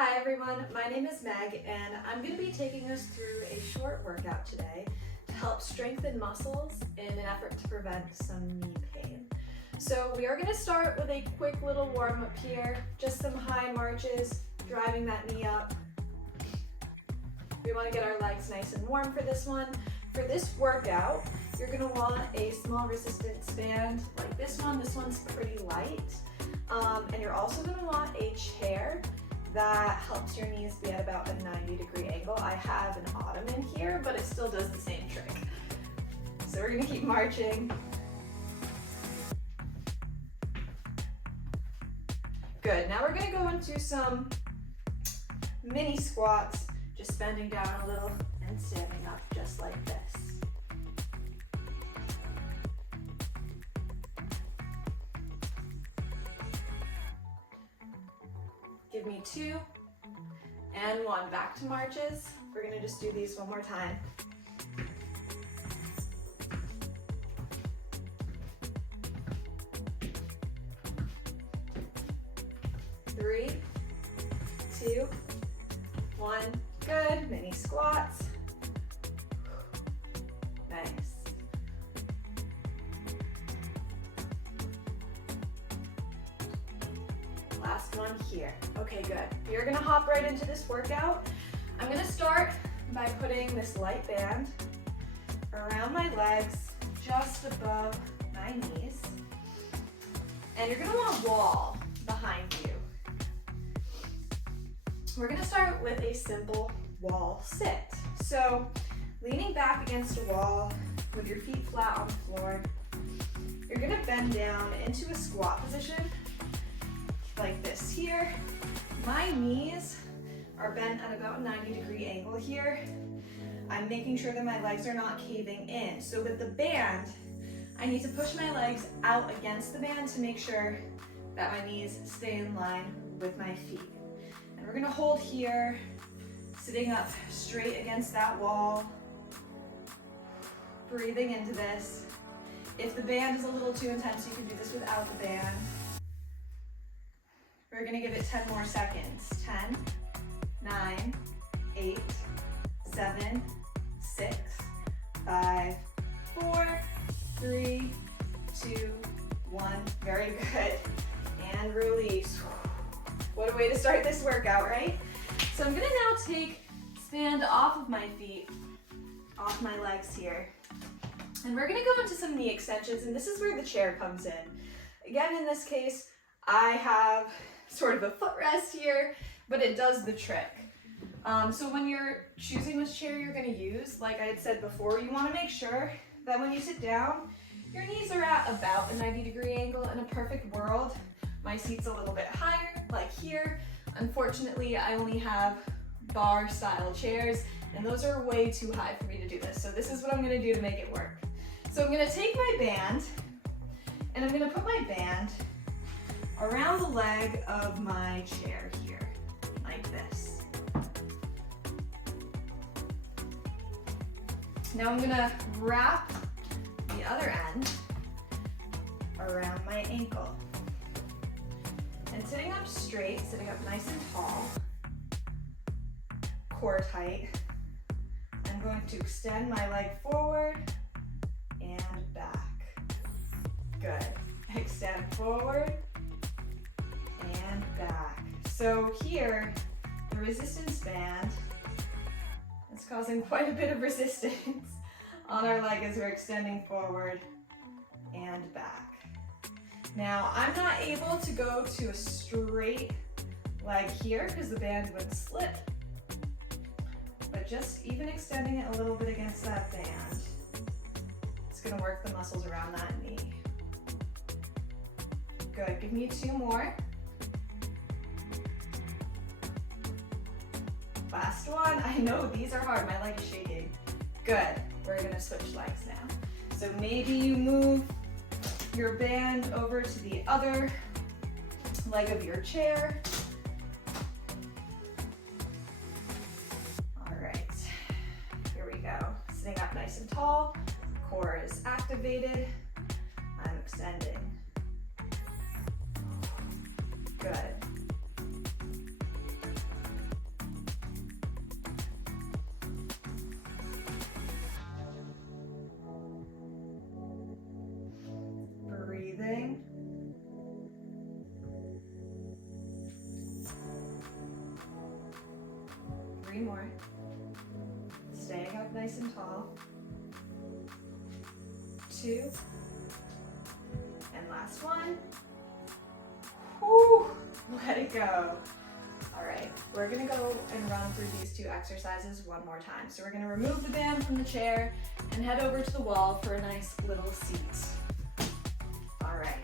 Hi everyone, my name is Meg and I'm going to be taking us through a short workout today to help strengthen muscles in an effort to prevent some knee pain. So we are going to start with a quick little warm up here, just some high marches, driving that knee up. We want to get our legs nice and warm for this one. For this workout, you're going to want a small resistance band like this one. This one's pretty light. And you're also going to want a chair that helps your knees be at about a 90-degree angle. I have an ottoman here, but it still does the same trick. So we're going to keep marching. Good. Now we're going to go into some mini squats, just bending down a little and standing up just like this. Give me 2 and 1. Back to marches. We're going to just do these one more time. Three, 2, 1. Good. Mini squats. Nice. Last one here. Okay, good. You're gonna hop right into this workout. I'm gonna start by putting this light band around my legs, just above my knees. And you're gonna want a wall behind you. We're gonna start with a simple wall sit. So, leaning back against a wall with your feet flat on the floor, you're gonna bend down into a squat position like this here. My knees are bent at about a 90-degree angle here. I'm making sure that my legs are not caving in. So with the band, I need to push my legs out against the band to make sure that my knees stay in line with my feet. And we're gonna hold here, sitting up straight against that wall, breathing into this. If the band is a little too intense, you can do this without the band. We're gonna give it 10 more seconds. 10, 9, 8, 7, 6, 5, 4, 3, 2, 1. Very good. And release. What a way to start this workout, right? So I'm gonna now take stand off of my feet, off my legs here. And we're gonna go into some knee extensions, and this is where the chair comes in. Again, in this case, I have sort of a footrest here, but it does the trick. So when you're choosing which chair you're going to use, like I had said before, you want to make sure that when you sit down, your knees are at about a 90-degree angle. In a perfect world, my seat's a little bit higher, like here. Unfortunately, I only have bar-style chairs, and those are way too high for me to do this. So this is what I'm going to do to make it work. So I'm going to take my band, and I'm going to put my band around the leg of my chair here, like this. Now I'm gonna wrap the other end around my ankle. And sitting up straight, sitting up nice and tall, core tight, I'm going to extend my leg forward and back. Good. Extend forward and back. So here, the resistance band is causing quite a bit of resistance on our leg as we're extending forward and back. Now, I'm not able to go to a straight leg here because the band would slip, but just even extending it a little bit against that band, it's gonna work the muscles around that knee. Good, give me 2 more. Last one. I know these are hard, my leg is shaking. Good, we're gonna switch legs now. So maybe you move your band over to the other leg of your chair. All right, here we go. Sitting up nice and tall, core is activated. I'm extending. Good. 3 more. Staying up nice and tall. 2. And last one. Whew, let it go. All right, we're gonna go and run through these 2 exercises one more time. So we're gonna remove the band from the chair and head over to the wall for a nice little seat. All right.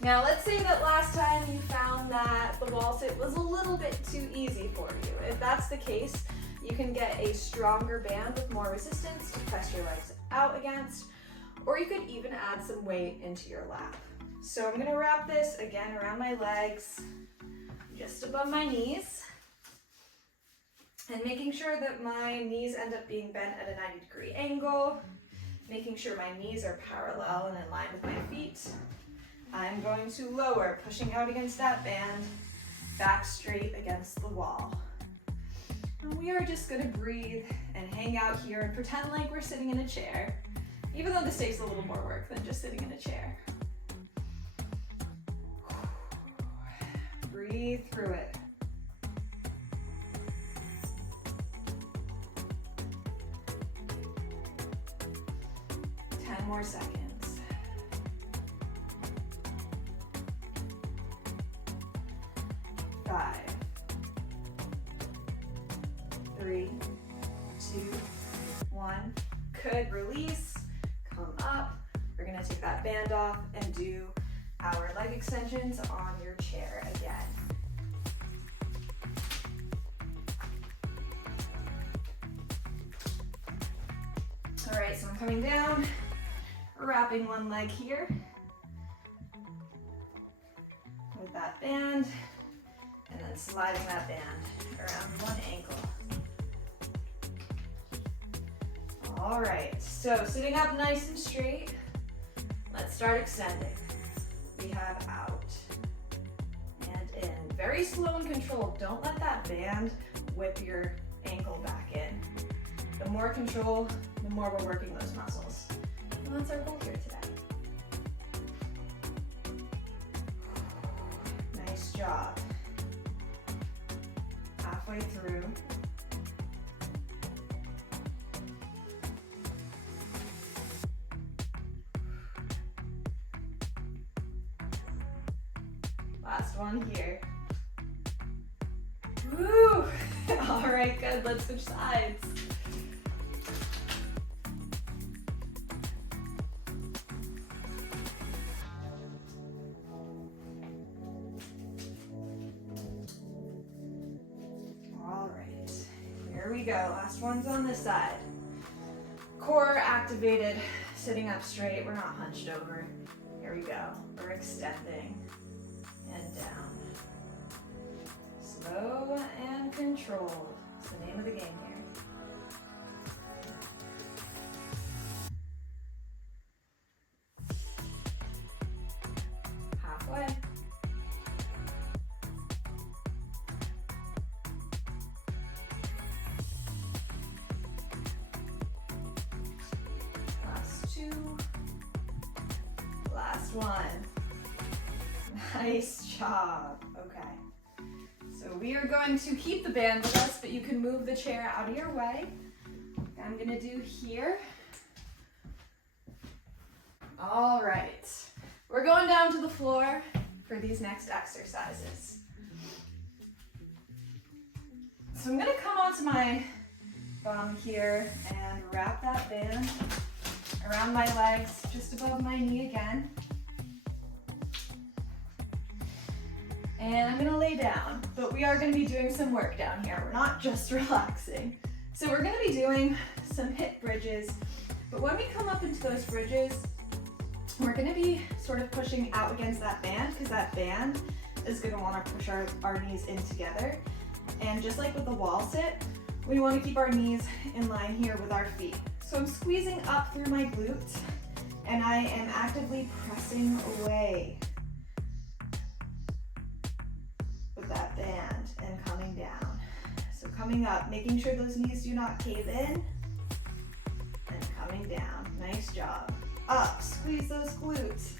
Now let's say that last time you found that the wall sit was a little bit too easy for you. If that's the case, you can get a stronger band with more resistance to press your legs out against, or you could even add some weight into your lap. So I'm gonna wrap this again around my legs, just above my knees, and making sure that my knees end up being bent at a 90-degree angle, making sure my knees are parallel and in line with my feet. I'm going to lower, pushing out against that band, back straight against the wall. And we are just gonna breathe and hang out here and pretend like we're sitting in a chair, even though this takes a little more work than just sitting in a chair. Breathe through it. More seconds. 5, 3, 2, 1. Good, release, come up. We're gonna take that band off and do our leg extensions on your chair again. All right, so I'm coming down, wrapping one leg here with that band, and then sliding that band around one ankle. All right, so sitting up nice and straight, let's start extending. We have out and in. Very slow and controlled. Don't let that band whip your ankle back in. The more control, the more we're working those muscles. And that's our goal here today. Nice job. Halfway through. Last one here. Woo! All right, good. Let's switch sides. Here we go, last one's on this side. Core activated, sitting up straight, we're not hunched over. Here we go, we're extending and down. Slow and controlled, it's the name of the game here. Halfway. Last one. Nice job. Okay. So we are going to keep the band with us, but you can move the chair out of your way. I'm gonna do here. All right. We're going down to the floor for these next exercises. So I'm gonna come onto my bum here and wrap that band around my legs, just above my knee again. And I'm gonna lay down, but we are gonna be doing some work down here. We're not just relaxing. So we're gonna be doing some hip bridges, but when we come up into those bridges, we're gonna be sort of pushing out against that band, because that band is gonna wanna push our knees in together. And just like with the wall sit, we wanna keep our knees in line here with our feet. So I'm squeezing up through my glutes, and I am actively pressing away with that band and coming down. So coming up, making sure those knees do not cave in, and coming down. Nice job. Up, squeeze those glutes.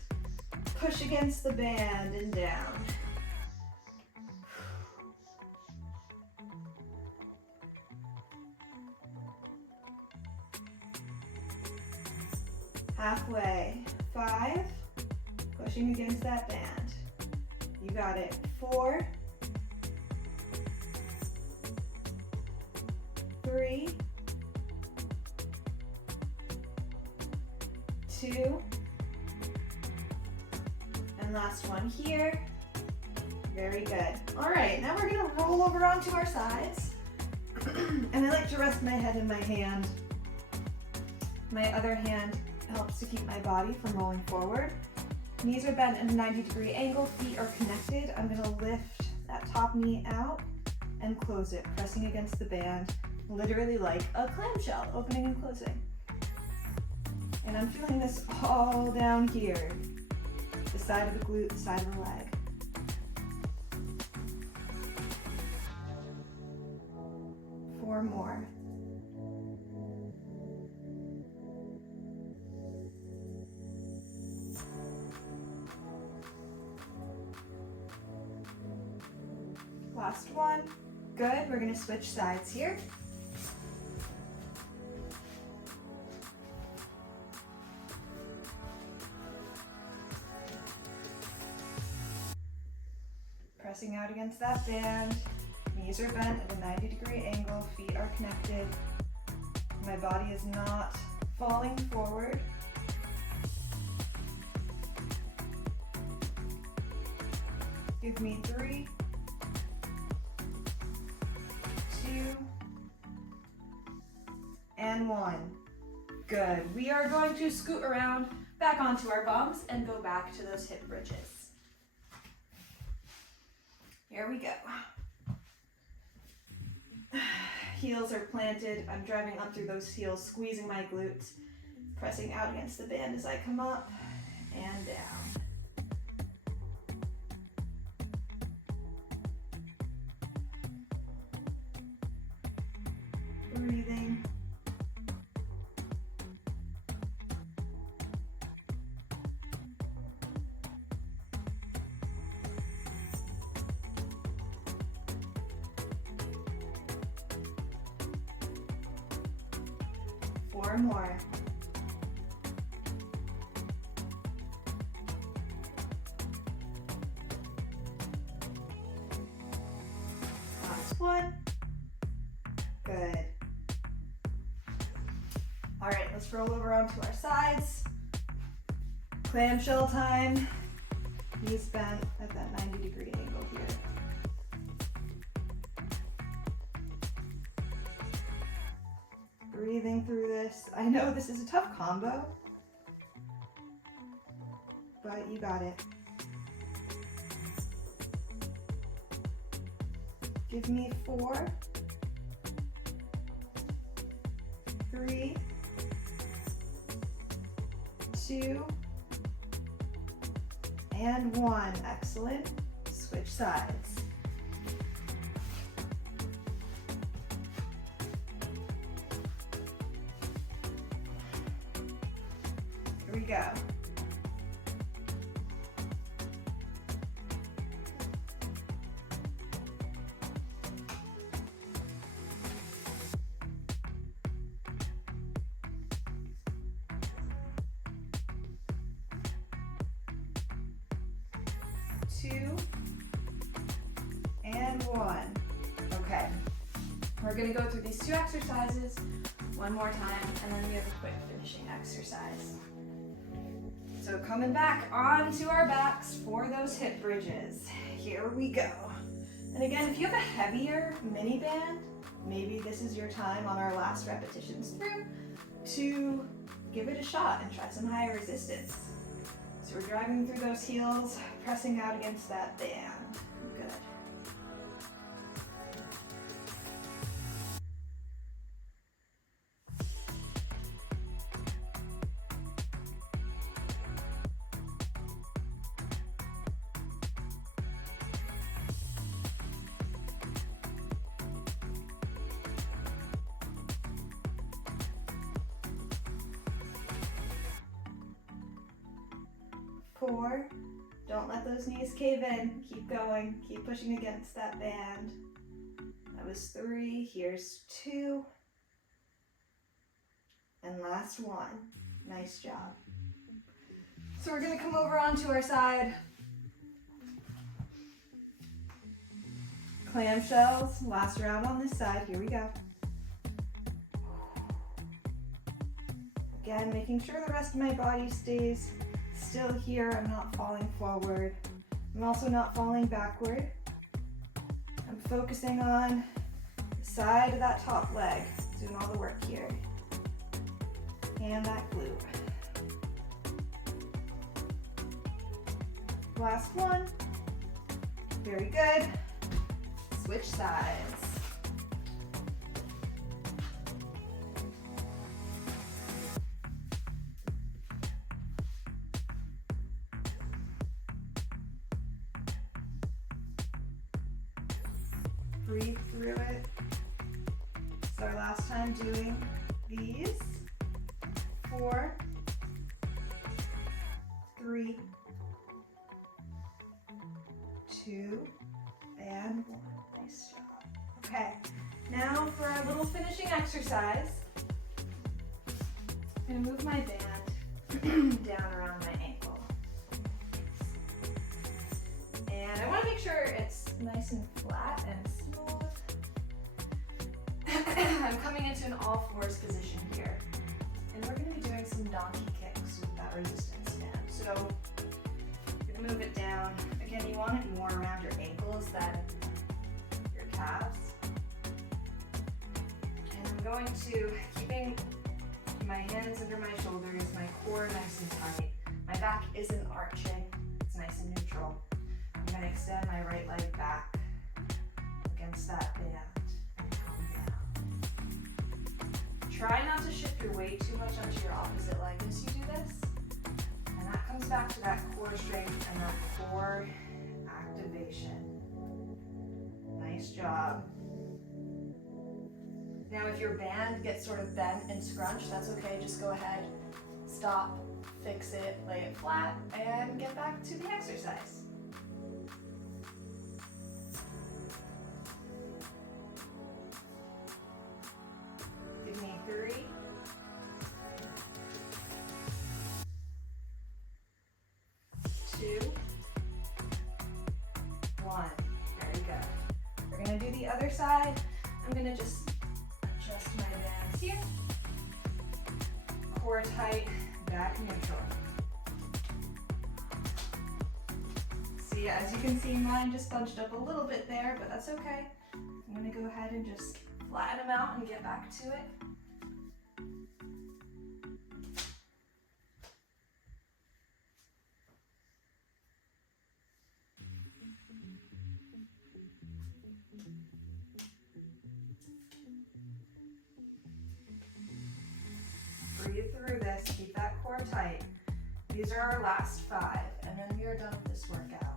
Push against the band and down. halfway, 5, pushing against that band. You got it, 4, 3, 2, and last one here. Very good. All right, now we're gonna roll over onto our sides. And I like to rest my head in my hand. My other hand helps to keep my body from rolling forward. Knees are bent at a 90-degree angle, feet are connected. I'm gonna lift that top knee out and close it, pressing against the band, literally like a clamshell, opening and closing. And I'm feeling this all down here, the side of the glute, the side of the leg. Four more. Last one. Good. We're going to switch sides here. Pressing out against that band. Knees are bent at a 90-degree angle. Feet are connected. My body is not falling forward. Give me 3, 2, and 1. Good. We are going to scoot around back onto our bums and go back to those hip bridges. Here we go. Heels are planted. I'm driving up through those heels, squeezing my glutes, pressing out against the band as I come up and down. Breathing. Four more. Last one. Good. All right, let's roll over onto our sides. Clamshell time. Knees bent at that 90-degree angle here. Breathing through this. I know this is a tough combo, but you got it. Give me 4, 3, 2, and 1. Excellent. Switch sides. Here we go. Two and 1. Okay. We're going to go through these 2 exercises one more time, and then we have a quick finishing exercise. So coming back onto our backs for those hip bridges. Here we go. And again, if you have a heavier mini band, maybe this is your time on our last repetitions through to give it a shot and try some higher resistance. So we're driving through those heels, pressing out against that band. Good. 4, don't let those knees cave in. Keep going, keep pushing against that band. That was 3, here's 2. And last one. Nice job. So we're gonna come over onto our side. Clamshells, last round on this side, here we go. Again, making sure the rest of my body stays still here. I'm not falling forward. I'm also not falling backward. I'm focusing on the side of that top leg, doing all the work here. And that glute. Last one. Very good. Switch sides. Breathe through it. It's our last time doing these. 4, 3, 2, and 1. Nice job. Okay, now for our little finishing exercise, I'm gonna move my band down around my ankle. And I wanna make sure it's nice and flat and smooth. I'm coming into an all fours position here. And we're gonna be doing some donkey kicks with that resistance band. So you're gonna move it down. Again, you want it more around your ankles than your calves. And I'm going to, keeping my hands under my shoulders, my core nice and tight. My back isn't arching, it's nice and neutral. I'm gonna extend my right leg back against that band and come down. Try not to shift your weight too much onto your opposite leg as you do this. And that comes back to that core strength and that core activation. Nice job. Now if your band gets sort of bent and scrunched, that's okay. Just go ahead, stop, fix it, lay it flat, and get back to the exercise. Give me 3, 2, 1. Very good. We're gonna do the other side. I'm gonna just adjust my bands here. Core tight, back neutral. See, as you can see, mine just bunched up a little bit there, but that's okay. I'm gonna go ahead and just flatten them out and get back to it. Breathe through this, keep that core tight. These are our last 5, and then we are done with this workout.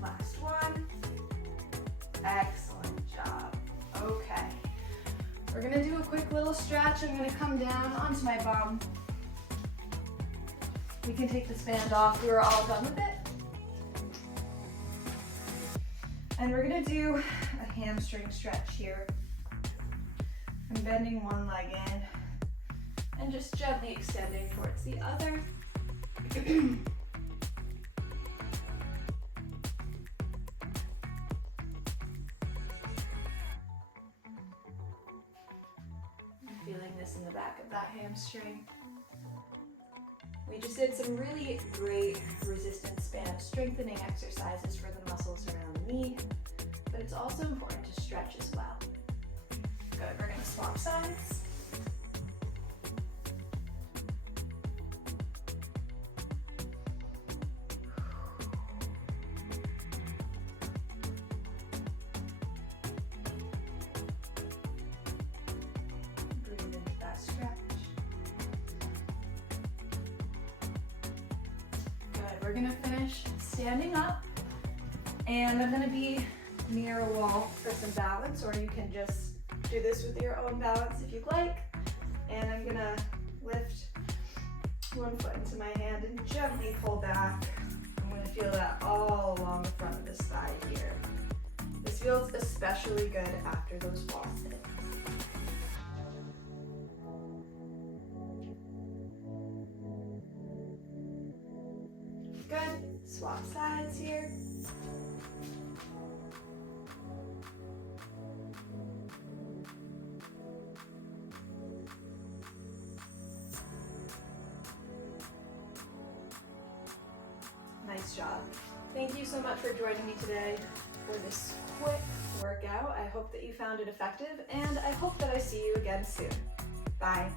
Last one. Excellent job. Okay. We're gonna do a quick little stretch. I'm gonna come down onto my bum. We can take this band off. We were all done with it. And we're gonna do a hamstring stretch here. I'm bending one leg in and just gently extending towards the other. Feeling this in the back of that hamstring. We just did some really great resistance band strengthening exercises for the muscles around the knee, but it's also important to stretch as well. Good, we're gonna swap sides. Breathe into that stretch. We're gonna finish standing up, and I'm gonna be near a wall for some balance, or you can just do this with your own balance if you'd like. And I'm gonna lift one foot into my hand and gently pull back. I'm gonna feel that all along the front of this thigh here. This feels especially good after those wall sits. Good. Swap sides here. Nice job. Thank you so much for joining me today for this quick workout. I hope that you found it effective, and I hope that I see you again soon. Bye.